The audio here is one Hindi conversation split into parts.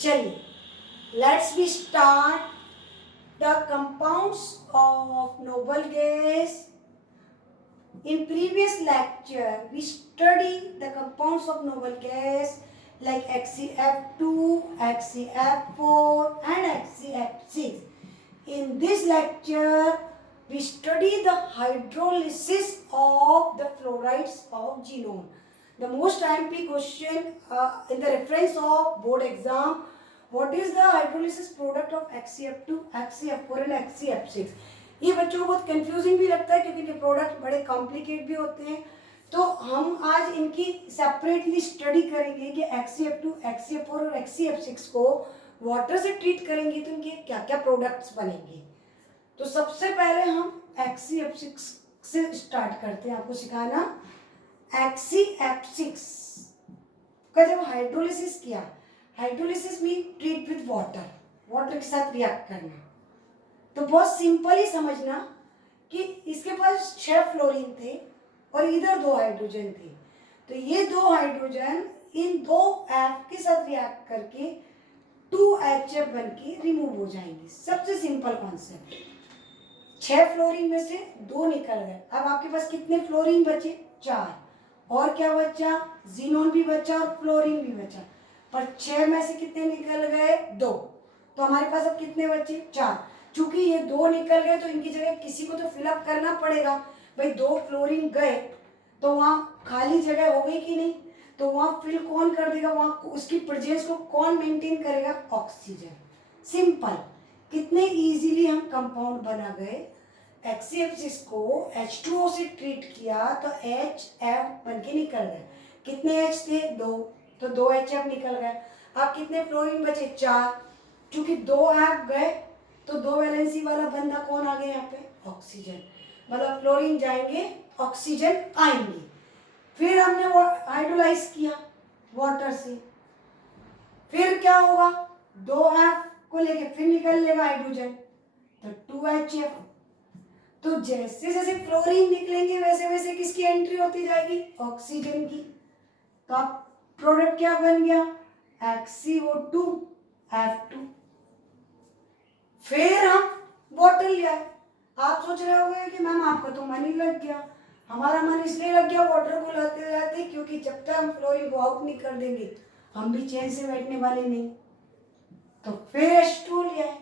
चलिए let's be start the compounds of noble gas. In previous lecture we study the compounds of noble gas like HCF2, HCF4 and HCF6. In this lecture we study the hydrolysis of the fluorides of xenon. The most IMP question in the reference of board exam, what is the hydrolysis product of HCF2, HCF4 and HCF6. ये बच्चों को बहुत कंफ्यूजिंग भी लगता है क्योंकि ये प्रोडक्ट बड़े कॉम्प्लिकेट भी होते हैं. तो हम आज इनकी सेपरेटली स्टडी करेंगे कि HCF2, HCF4 और HCF6 को वाटर से ट्रीट करेंगे तो इनके क्या क्या प्रोडक्ट्स बनेंगे. तो सबसे पहले हम HCF6 से स्टार्ट करते हैं आपको सिखाना. HCF6 का जब हाइड्रोलिसिस किया, hydrolysis mean treat with water, water के साथ रिएक्ट करना. तो बहुत सिंपल ही समझना कि इसके पास 6 फ्लोरीन थे और इधर 2 हाइड्रोजन थे. तो ये 2 हाइड्रोजन इन 2 F के साथ रिएक्ट करके 2HF बन के रिमूव हो जाएंगे. सबसे सिंपल कॉन्सेप्ट. 6 फ्लोरीन में से 2 निकल गए. अब आपके पास कितने फ्लोरीन बचे? 4. और क्या बचा? जीनोन भी बचा और फ्लोरीन भी बचा. पर 6 में से कितने निकल गए? 2. तो हमारे पास अब कितने बचे? 4. चूंकि ये 2 निकल गए तो इनकी जगह किसी को तो फिलअप करना पड़ेगा. भाई 2 फ्लोरीन गए तो वहाँ खाली जगह हो गई कि नहीं. तो वहाँ फिल कौन कर देगा? वहाँ उसकी प्रेजेंस को कौन मेंटेन करेगा? ऑक्सीजन. सिंपल. कितने इजीली हम कंपाउंड बना गए. HCF6 को H2O से ट्रीट किया तो HF बन के निकल गए. कितने H थे? 2. तो 2 HF निकल गए. अब कितने फ्लोरीन बचे? 4. चूंकि 2 F गए तो 2 वैलेंसी वाला बंदा कौन आ गया यहाँ पे? ऑक्सीजन. मतलब फ्लोरीन जाएंगे, ऑक्सीजन आएंगे. फिर हमने हाइड्रोलाइज किया वाटर से. फिर क्या होगा? 2F को लेके फिर निकल लेगा हाइड्रोजन तो 2HF. तो जैसे जैसे फ्लोरीन निकलेंगे वैसे वैसे किसकी एंट्री होती जाएगी? ऑक्सीजन की. तो अब प्रोडक्ट क्या बन गया? HCO2 F2. फिर हम वाटर ले आए. आप सोच रहे होंगे कि मैम आपका तो मन ही लग गया. हमारा मन इसलिए लग गया वाटर को लाते लाते क्योंकि जब तक हम फ्लोरीन को आउट नहीं कर देंगे हम भी चैन से बैठने वाले नहीं. तो फिर H2 ले आए.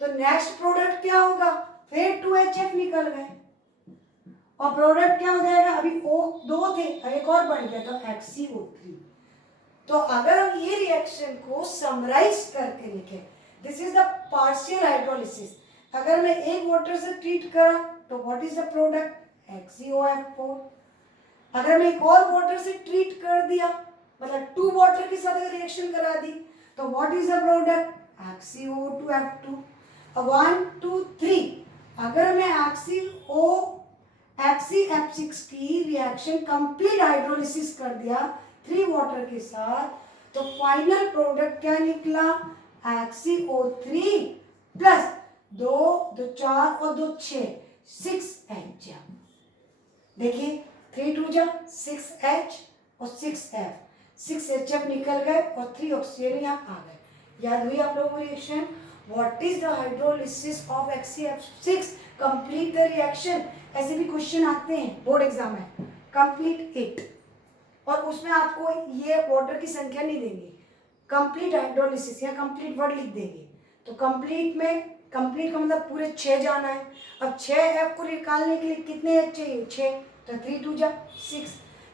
तो नेक्स्ट प्रोडक्ट क्या होगा? फिर 2HF निकल गए और प्रोडक्ट क्या हो जाएगा? अभी O2 थे, एक और बढ़ गया तो HCO3. तो अगर हम ये रिएक्शन को समराइज करके लिखें, this is the partial hydrolysis. अगर मैं एक वाटर से ट्रीट करा तो what is the product? HCOF4. अगर मैं एक और वाटर से ट्रीट कर दिया मतलब 2 वाटर के साथ अगर रिएक्शन करा दी तो what is the product? HCO2F2. 1 2 3. अगर मैं HCF6 की रिएक्शन कंप्लीट हाइड्रोलिसिस कर दिया 3 वाटर के साथ तो फाइनल प्रोडक्ट क्या निकला? HCO3 प्लस 2 2 4 और 2 6 6HF. देखिए 3 2 जा 6H और 6F. 6HF निकल गए और 3 ऑक्सीजन यहाँ आ गए. याद हुई आप लोगों को reaction? What is the hydrolysis of HCF6? Complete the reaction. ऐसे भी क्वेश्चन आते हैं बोर्ड एग्जाम में. Complete it. और उसमें आपको ये वाटर की संख्या नहीं देंगे. कंप्लीट हाइड्रोलिसिस या कंप्लीट वर्ड लिख देंगे. तो कंप्लीट में कंप्लीट का मतलब पूरे 6 जाना है. अब 6F को निकालने के लिए कितने H चाहिए? 6. तो 3 2 जा 6.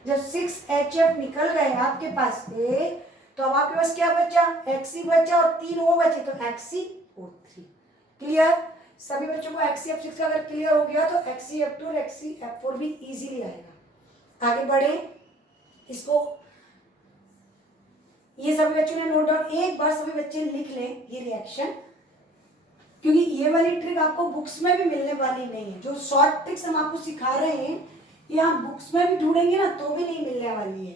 जब 6HF निकल गए आपके पास से तो अब आपके पास क्या बचा? Hc बचा और 3 O बचे तो HCO3. क्लियर? सभी बच्चों को HCF6 का अगर क्लियर हो गया तो HCF2 और HCF4 भी इजीली आएगा. आगे बढ़े. इसको ये सभी बच्चों ने नोट डाउन एक बार सभी बच्चे लिख लें ये रिएक्शन, क्योंकि ये वाली ट्रिक आपको बुक्स में भी मिलने वाली नहीं है. जो शॉर्ट ट्रिक्स हम आपको सिखा रहे हैं ये आप बुक्स में भी ढूंढेंगे ना तो भी नहीं मिलने वाली है.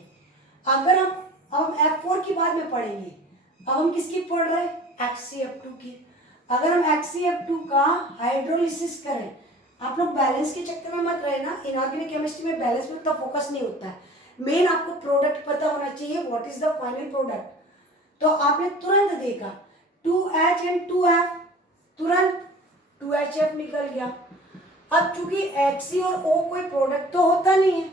अगर हम F4 की बाद में पढ़ेंगे. अब हम किसकी पढ़ रहे हैं? HCF2 की. अगर हम HCF2 का हाइड्रोलिसिस करें, आप लोग बैलेंस के चक्कर में मत रहे ना. इनऑर्गेनिक केमिस्ट्री में बैलेंस में उतना फोकस नहीं होता है. मेन आपको प्रोडक्ट पता होना चाहिए. What is the final product. तो आपने तुरंत देखा 2H एंड 2F, तुरंत 2HF निकल गया। अब चूंकि Hc और O कोई प्रोडक्ट तो होता नहीं है,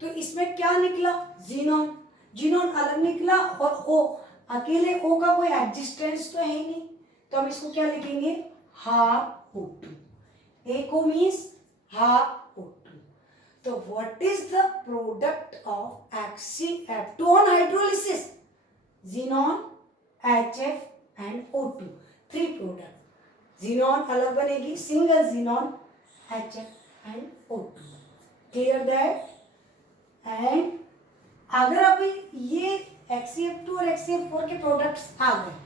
तो इसमें क्या निकला, जीनोन, जीनोन अलग निकला और O, अकेले O का कोई एग्जिस्टेंस तो है ही नहीं, तो हम इसको क्या लिखेंगे, हाफ O2। एको मीन्स हाफ O2। तो what is the product of HCF2 on hydrolysis, xenon, HF and O2, 3 product. Xenon अलग बनेगी, single xenon, HF and O2, clear that. And अगर अभी ये HCF2 और HCF4 के प्रोडक्ट्स आ गए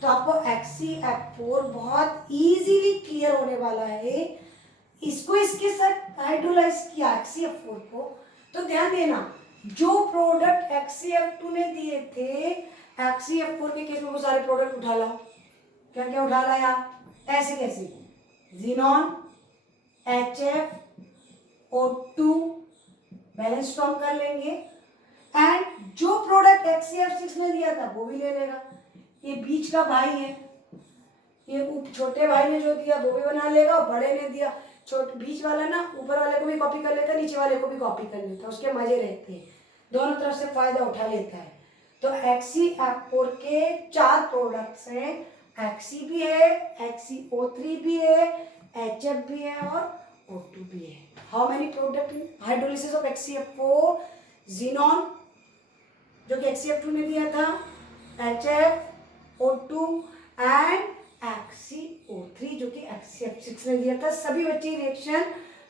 तो आपको HCF4 बहुत इजीली क्लियर होने वाला है। इसको इसके साथ हाइड्रोलाइज किया HCF4 को, तो ध्यान देना जो प्रोडक्ट HCF2 ने दिए थे, HCF4 के केस में वो सारे प्रोडक्ट उठा लाओ। क्या क्या उठा लाया, ऐसे कैसे, xenon, HF, O2 balance form कर लेंगे, एंड जो प्रोडक्ट HCF6 ने दिया था वो भी ले लेगा। ये बीच का भाई है, ये छोटे भाई ने जो दिया वो भी बना लेगा, बड़े ने दिया, छोटे बीच वाला ना ऊपर वाले को भी कॉपी कर लेता है, नीचे वाले को भी कॉपी कर लेता है, उसके मजे रहते हैं, दोनों तरफ से फायदा उठा लेता है। तो HCF4 के 4 प्रोडक्ट्स हैं, Hc भी है, HCO3 भी है, HF भी है और O2 भी है। How many product in hydrolysis of HCF4, xenon जो कि HCF2 ने दिया था, HF, O2 एंड HCO3 जो कि HCF6 ने दिया था। सभी बच्चे रिएक्शन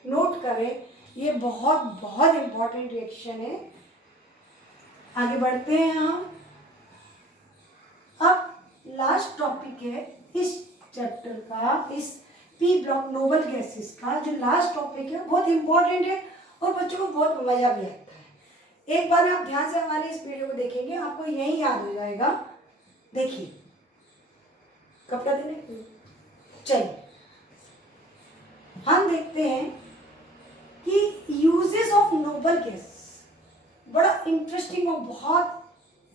नोट करें, ये बहुत बहुत इंपॉर्टेंट रिएक्शन है। आगे बढ़ते हैं हम। अब लास्ट टॉपिक है इस चैप्टर का, इस पी ब्लॉक नोबल गैसेस का जो लास्ट टॉपिक है, बहुत इंपॉर्टेंट है और बच्चों को बहुत मजा भी आता है। एक बार आप ध्यान से हमारे इस वीडियो को देखेंगे, आपको यही याद हो जाएगा। देखिए कपड़ा देने, चलिए हम देखते हैं कि यूजेस ऑफ नोबल गैस बड़ा इंटरेस्टिंग और बहुत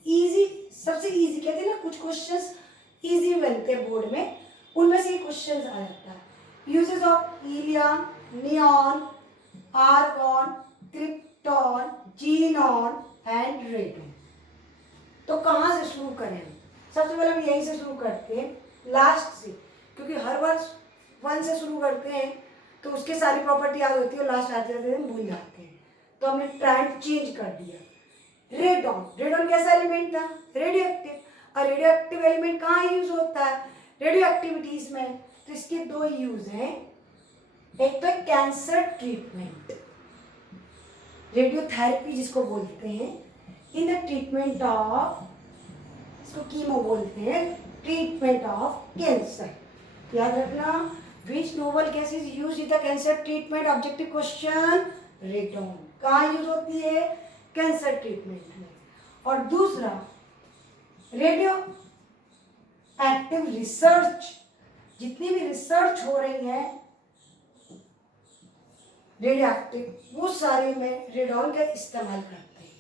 इजी, सबसे इजी कहते हैं ना, कुछ क्वेश्चंस इजी बनते हैं बोर्ड में, उनमें से ये क्वेश्चंस आ जाता है। Uses of helium, neon, argon, krypton, xenon and radon. तो कहाँ से शुरू करें हम? सबसे पहले हम यहीं से शुरू करते हैं, लास्ट से, क्योंकि हर बार 1 से शुरू करते हैं तो उसके सारी प्रॉपर्टी याद होती है और लास्ट आते जाते हम भूल जाते हैं, तो हमने ट्रेंड चेंज कर दिया। रेडॉन, रेडॉन कैसा एलिमेंट था, रेडियो एक्टिव। और रेडियो एक्टिव एलिमेंट कहाँ यूज होता है, रेडियो एक्टिविटीज में। तो इसके 2 यूज हैं, एक तो कैंसर ट्रीटमेंट, रेडियोथेरेपी जिसको बोलते हैं, इन द ट्रीटमेंट ऑफ, इसको कीमो बोलते हैं, ट्रीटमेंट ऑफ कैंसर। याद रखना, which noble gas is used in the cancer treatment, objective question, radon. कहाँ यूज होती है, कैंसर ट्रीटमेंट में। और दूसरा रेडियो एक्टिव रिसर्च, जितनी भी रिसर्च हो रही है रेडियो एक्टिव, वो सारे में रेडॉन का इस्तेमाल करते हैं।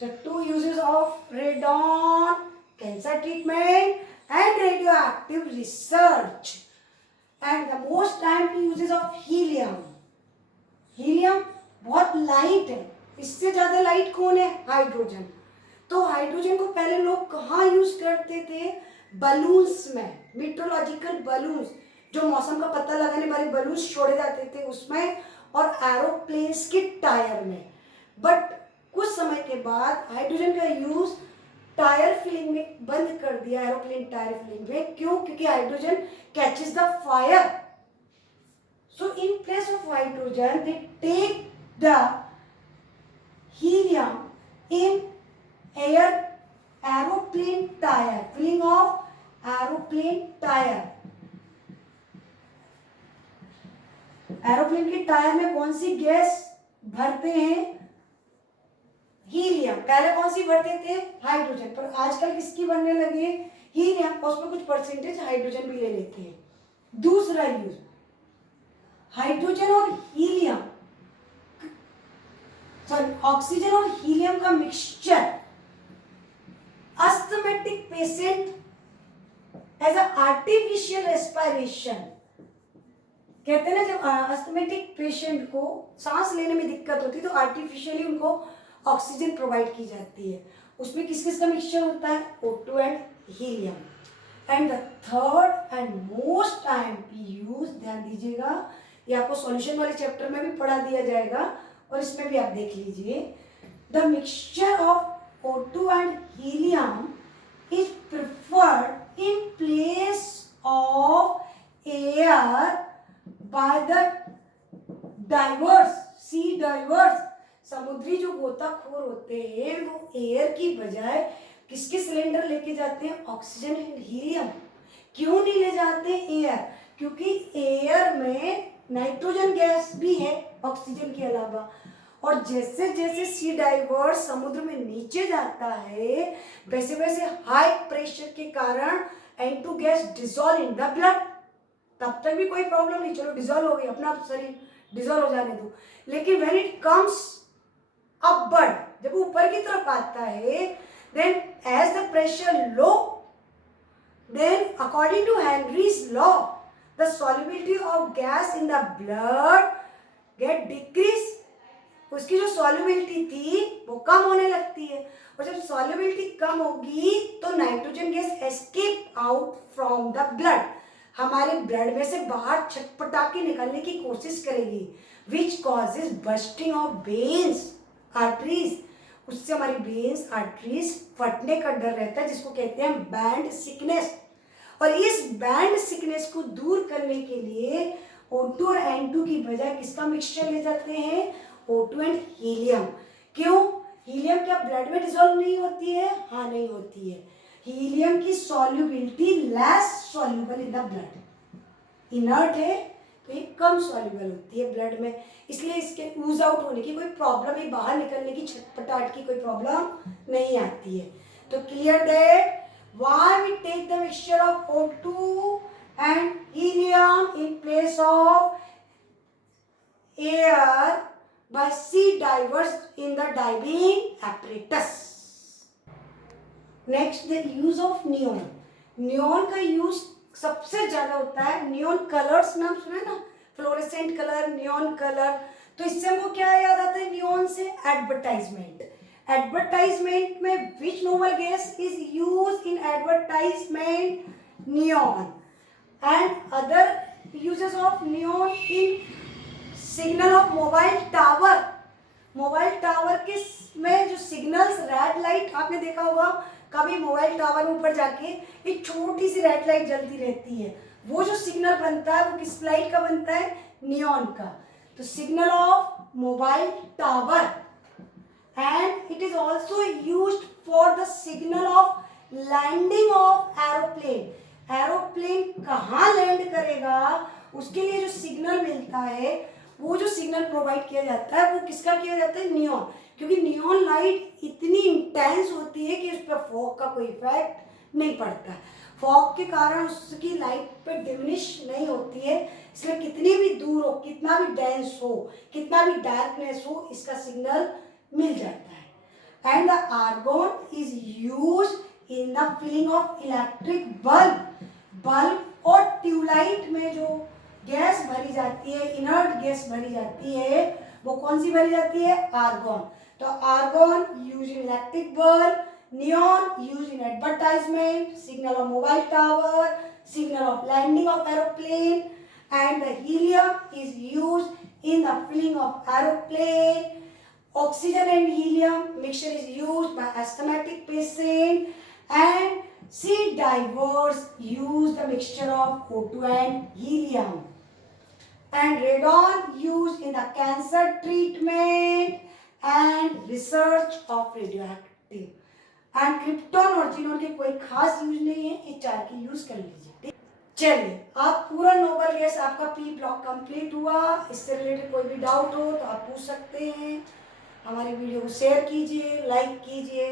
तो 2 uses of radon, cancer treatment and radio active research. And the most time uses of helium. Helium बहुत लाइट है, इससे ज्यादा लाइट कौन है, हाइड्रोजन। तो हाइड्रोजन को पहले लोग कहाँ यूज करते थे, बलून्स में, मीटरोलॉजिकल बलून्स, जो मौसम का पता लगाने वाले बलून्स छोड़े जाते थे उसमें, और एरोप्लेन्स के टायर में। बट कुछ समय के बाद हाइड्रोजन का यूज टायर फिलिंग में बंद कर दिया, एरोप्लेन टायर फिलिंग में। क्यों, क्योंकि hydrogen catches the fire. So in place of hydrogen they take the helium in aeroplane tire, filling of aeroplane tire। Aeroplane के टायर में कौन सी गैस भरते हैं, हीलियम। पहले कौन सी भरते थे, हाइड्रोजन, पर आजकल किसकी बनने लगी है, हीलियम, और उसमें कुछ परसेंटेज हाइड्रोजन भी ले लेते हैं। दूसरा यूज, हाइड्रोजन और हीलियम, सॉरी ऑक्सीजन और हीलियम का mixture asthmatic patient as a artificial respiration, कहते हैं ना जब अस्थमेटिक पेशेंट को सांस लेने में दिक्कत होती है तो आर्टिफिशियली उनको ऑक्सीजन प्रोवाइड की जाती है। उसमें किस किस का मिक्सचर होता है? O2 and helium. And the third and most time use, ध्यान दीजिएगा, ये आपको सॉल्यूशन वाले चैप्टर में भी पढ़ा दिया जाएगा और इसमें भी आप देख लीजिए। The mixture of O2 and helium is preferred in place of air by the divers sea divers. समुद्री जो गोताखोर होते हैं वो एयर की बजाय किसके सिलेंडर लेके जाते हैं? Oxygen and helium. क्यों नहीं ले जाते एयर? क्योंकि एयर में नाइट्रोजन गैस भी है ऑक्सीजन के अलावा, और जैसे जैसे सी डाइवर्स समुद्र में नीचे जाता है वैसे वैसे हाई प्रेशर के कारण N2 gas dissolve in the blood. तब तक भी कोई प्रॉब्लम नहीं, चलो डिसॉल्व हो गई, अपना शरीर डिसॉल्व हो जाने दो। लेकिन व्हेन इट कम्स अपवर्ड, जब ऊपर की तरफ आता है, then as the pressure low, then according to Henry's law, the solubility of gas in the blood get decrease। उसकी जो solubility थी वो कम होने लगती है, और जब solubility कम होगी तो nitrogen gas escape out from the blood, हमारे ब्लड में से बाहर छटपटा के निकलने की कोशिश करेगी, which causes bursting of veins, arteries। उससे हमारी वेन्स आर्टरीज फटने का डर रहता है, जिसको कहते हैं बैंड सिकनेस। और इस बैंड सिकनेस को दूर करने के लिए O2 और N2 की बजाय किसका मिक्सचर ले जाते हैं? O2 and helium. क्यों? हीलियम क्या ब्लड में डिसॉल्व नहीं होती है? हाँ, नहीं होती है। हीलियम की solubility less soluble in the blood, inert है तो ये कम सॉल्युबल होती है ब्लड में, इसलिए इसके यूज आउट होने की कोई प्रॉब्लम ही, बाहर निकलने की छटपटाहट की कोई प्रॉब्लम नहीं आती है। तो clear that why we take the mixture of O2 and helium in place of air by sea divers in the diving apparatus. Next the use of neon. Neon का यूज सबसे ज्यादा होता है। नियॉन कलर्स नाम सुना है ना, फ्लोरेसेंट कलर, नियॉन कलर, तो इससे हमको क्या याद आता है? नियॉन से एडवर्टाइजमेंट। एडवर्टाइजमेंट में which noble gas is use in advertisement? Neon. And other uses of neon in signal of mobile tower. Mobile tower के में जो सिग्नल्स, रेड लाइट आपने देखा होगा कभी मोबाइल टावर में ऊपर जाके एक छोटी सी रेड लाइट जलती रहती है, वो जो सिग्नल बनता है वो किस लाइट का बनता है? नियॉन का। तो signal of mobile tower, and it is also used for the signal of landing of aeroplane. Aeroplane कहाँ लैंड करेगा उसके लिए जो सिग्नल मिलता है, वो जो सिग्नल प्रोवाइड किया जाता है वो किसका किया जाता है? नियॉन। क्योंकि नियॉन लाइट इतनी इंटेंस होती है कि उस पर फॉग का कोई इफेक्ट नहीं पड़ता। फॉग के कारण उसकी लाइट पे डिमिनिश नहीं होती है, इसलिए कितनी भी दूर हो, कितना भी डेंस हो, कितना भी डार्कनेस हो, इसका सिग्नल मिल जाता है। And the argon is use in the filling of electric bulb. Bulb और ट्यूबलाइट में जो गैस भरी जाती है, इनर्ट गैस भरी जाती है, वो कौन सी भरी जाती है? आर्गन। तो argon use in electric bulb, neon used in advertisement, signal of mobile tower, signal of landing of aeroplane, and the helium is used in the filling of aeroplane. Oxygen and helium mixture is used by asthmatic patient, and sea divers use the mixture of O2 and helium. And radon used in the cancer treatment and research of radioactive. And krypton और जीनोन के कोई खास यूज नहीं है, ये चार की यूज कर लीजिए। चलिए, आप पूरा नोबल गैस आपका पी ब्लॉक कंप्लीट हुआ। इससे रिलेटेड कोई भी डाउट हो तो आप पूछ सकते हैं। हमारे वीडियो को शेयर कीजिए, लाइक कीजिए।